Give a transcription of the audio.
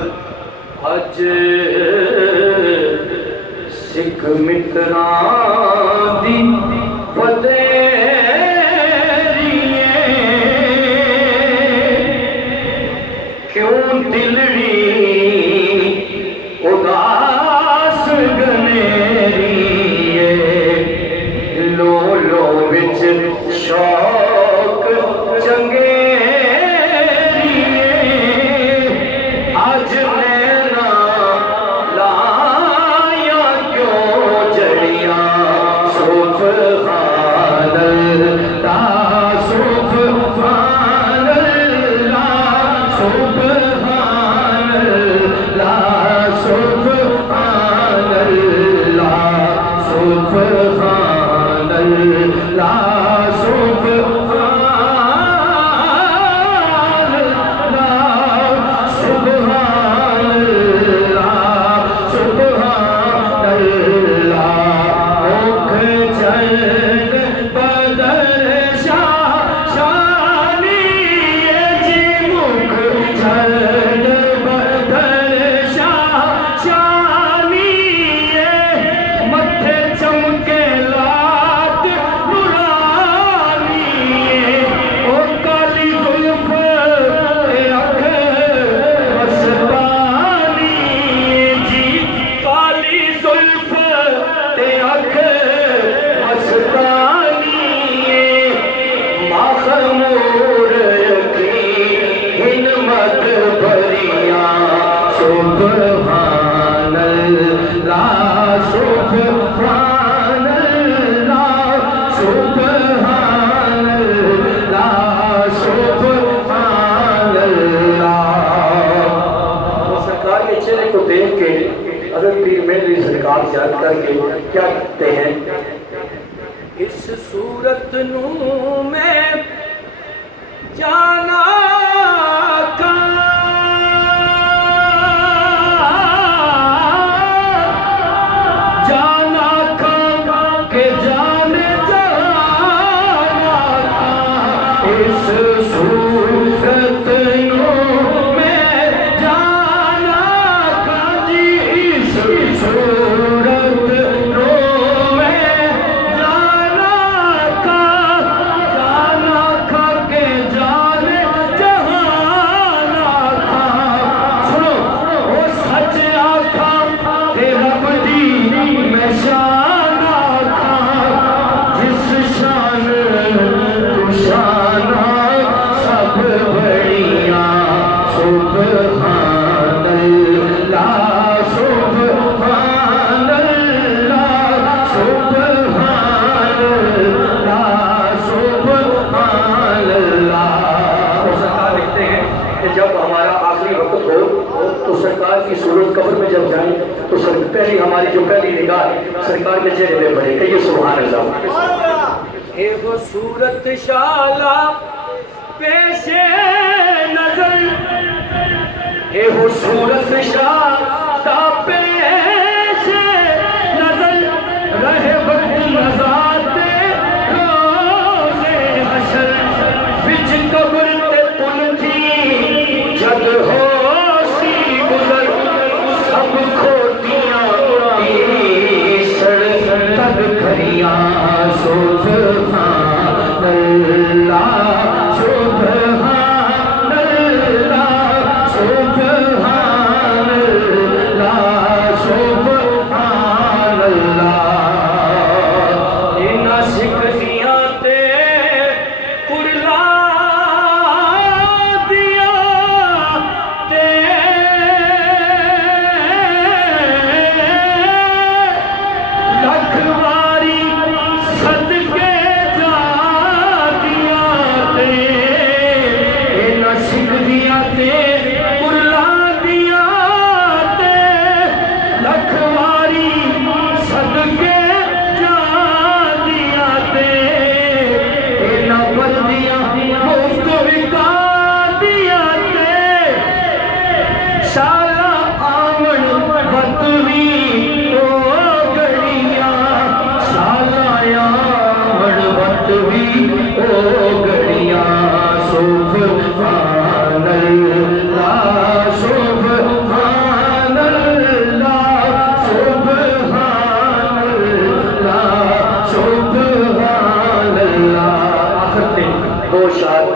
अज सिख मित्रां दी वधेरिए क्यों दिलड़ी उदास गनेरिए लो लो विच शौक चंगे याद करके क्या कहते हैं, इस सूरत नू मैं जाना था, जाना था के जाने जाना था, इस सूरत नू मैं जाना था जी, इस जब हमारा आखिरी वक्त हो तो सरकार की सूरत कब्र में जब जाए तो पहली हमारी जो पहली निगाह सरकार के चेहरे पे पड़े, कहिए सुभान अल्लाह। हे वो सूरत शाला पेशे नजर, हे वो सूरत शाला पेशे नजर, रहे वक्त नजाते रोज़े हशर, बिच कब्र ते पुल थी जग होशी गुजर, सब खोटियां सड़ तक खरियां, सुभान अल्लाह सुभान अल्लाह सुभान अल्लाह सुभान अल्लाह। इन्हां सिखदियां ते कुरला सुभान अल्लाह सुभान शाद